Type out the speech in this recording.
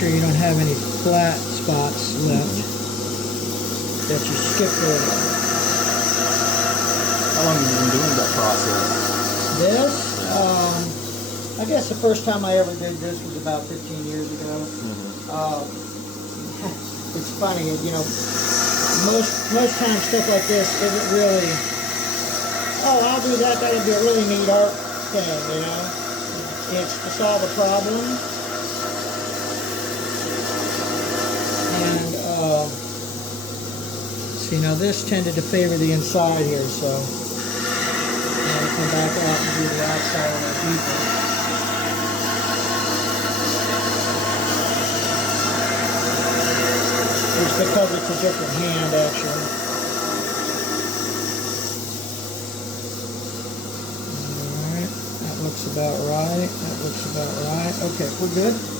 sure you don't have any flat spots left that you skipped over. How long have you been doing that process? This, I guess the first time I ever did this was about 15 years ago. It's funny, you know, most times stuff like this isn't really, oh, I'll do that, that'll be a really neat art thing, you know. It's to solve a problem. And, see, now this tended to favor the inside here, so I'm going to come back out and do the outside a little deeper. It's because it's a different hand, actually. Alright, that looks about right. That looks about right. Okay, we're good.